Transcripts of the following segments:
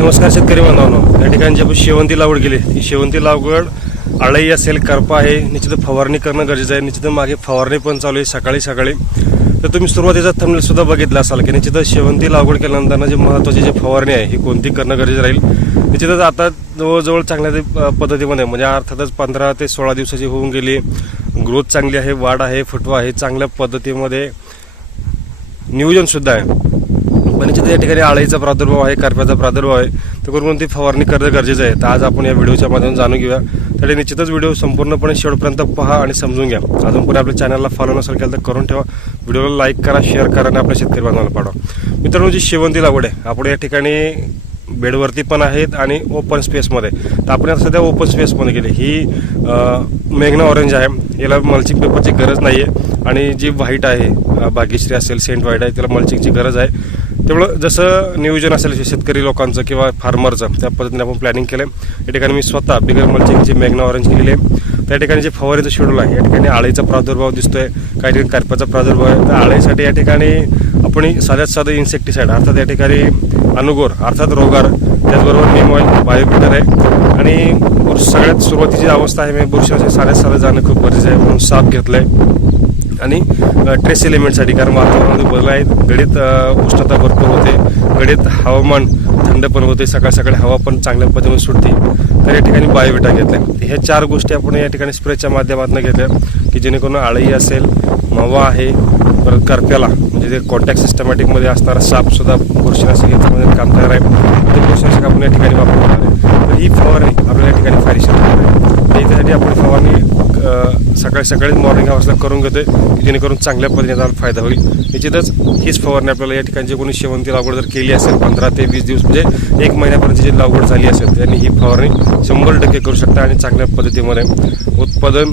नमस्कार शेतकरी बांधवांनो. या ठिकाणी जे आपण शेवंती लागवड केली ही शेवंती लागवड आळई असेल करपा आहे निश्चित फवारणी करणं गरजेचं आहे निश्चित मागे फवारणी पण चालू आहे सकाळी सकाळी. तर तुम्ही सुरुवातीचा थंबनेल सुद्धा बघितला असाल की निश्चितच शेवंती लागवड केल्यानंतर जे महत्त्वाची जी फवारणी आहे ही कोणती करणं गरजेचं राहील? निश्चितच आता जवळजवळ चांगल्या ते, पद्धतीमध्ये म्हणजे अर्थातच पंधरा ते सोळा दिवसाची होऊन गेली. ग्रोथ चांगली आहे वाढ आहे फुटवा आहे चांगल्या पद्धतीमध्ये नियोजनसुद्धा आहे. पण निश्चित या ठिकाणी आळीचा प्रादुर्भाव आहे करप्याचा प्रादुर्भाव आहे. तर करून ती फवारणी करणं गरजेचं आहे. तर आज आपण या व्हिडिओच्या माध्यमातून जाणून घेऊया. त्यासाठी निश्चितच व्हिडिओ संपूर्णपणे शेवटपर्यंत पहा आणि समजून घ्या. अजून आपल्या चॅनलला फॉलो नसेल केलं तर करून ठेवा. व्हिडिओला लाईक करा शेअर करा आणि आपल्या शेतकरी बांधवाला पाठवा. मित्रांनो जी शेवंती लागवड आहे आपण या ठिकाणी बेडवरती पण आहेत आणि ओपन स्पेसमध्ये तर आपण आता सध्या ओपन स्पेसमध्ये गेले. ही मेघना ऑरेंज आहे. याला मल्चिंग पेपरची गरज नाही आहे आणि जी व्हाईट आहे भाग्यश्री असेल सेंट व्हाईट आहे त्याला मल्चिंगची गरज आहे. त्यामुळं जसं नियोजन असेल शेतकरी लोकांचं किंवा फार्मरचं त्या पद्धतीने आपण प्लॅनिंग केलं आहे या ठिकाणी मी स्वतः बिगर मल्चिंगची मेघना ऑरेंज केलेली आहे. त्या ठिकाणी जे फवारीचं शेड्यूल आहे या ठिकाणी आळीचा प्रादुर्भाव दिसतोय काही ठिकाणी करप्याचा प्रादुर्भाव आहे. तर आळीसाठी या ठिकाणी आपण साध्यात साधं इन्सेक्टिसाईड अर्थात या ठिकाणी अनुगोर अर्थात रोगार त्याचबरोबर नीम ऑइल बायोपिटर आहे. आणि सगळ्यात सुरुवातीची अवस्था आहे मी बुरशी साध्यात साधं जाणं खूप गरजेचं आहे म्हणून साप घेतलं आहे आणि ट्रेस एलिमेंटसाठी कारण वातावरणामध्ये बदल आहेत गडीत उष्णता भरपूर होते. गडीत हवामान थंड पण होते. सकाळ सकाळी हवा पण चांगल्या पद्धतीने सुटते. तर या ठिकाणी बायोविटा घेतल्या. ह्या चार गोष्टी आपण या ठिकाणी स्प्रेच्या माध्यमातून घेतल्या. की जेणेकरून आळई असेल मवा आहे परत करप्याला म्हणजे ते कॉन्टॅक्ट सिस्टमॅटिकमध्ये असणारा साप सुद्धा बुरशीनाशक याच्यामध्ये काम करणार आहे. ते बुरशीनाशक आपण या ठिकाणी वापरणार आहे. ही फवारणी आपल्या या ठिकाणी फायदेशीर त्याच्यासाठी आहे आपण फवारणी सकाळी सकाळीच मॉर्निंग अवस्था करून घेतोय की जेणेकरून चांगल्या पद्धतीने आपल्याला फायदा होईल. निश्चितच हीच फवारणी आपल्याला या ठिकाणी जे कोणी शेवंती लागवड जर केली असेल पंधरा ते वीस दिवस म्हणजे एक महिन्यापर्यंत जी लागवड झाली असेल त्यांनी ही फवारणी शंभर टक्के करू शकता आणि चांगल्या पद्धतीमध्ये उत्पादन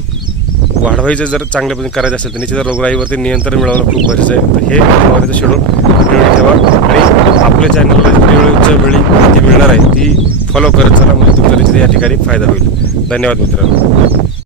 वाढवायचं जर चांगल्या पद्धतीने करायचं असेल तर निश्चित रोगराईवरती नियंत्रण मिळवणं खूप गरजेचं आहे. तर हे फवारणीचं शेड्यूल ठेवा. आणि आपल्या चॅनलला वेळेच्या वेळी माहिती मिळणार आहे ती फॉलो करत चला म्हणजे तुमचा निश्चित या ठिकाणी फायदा होईल. धन्यवाद मित्रांनो.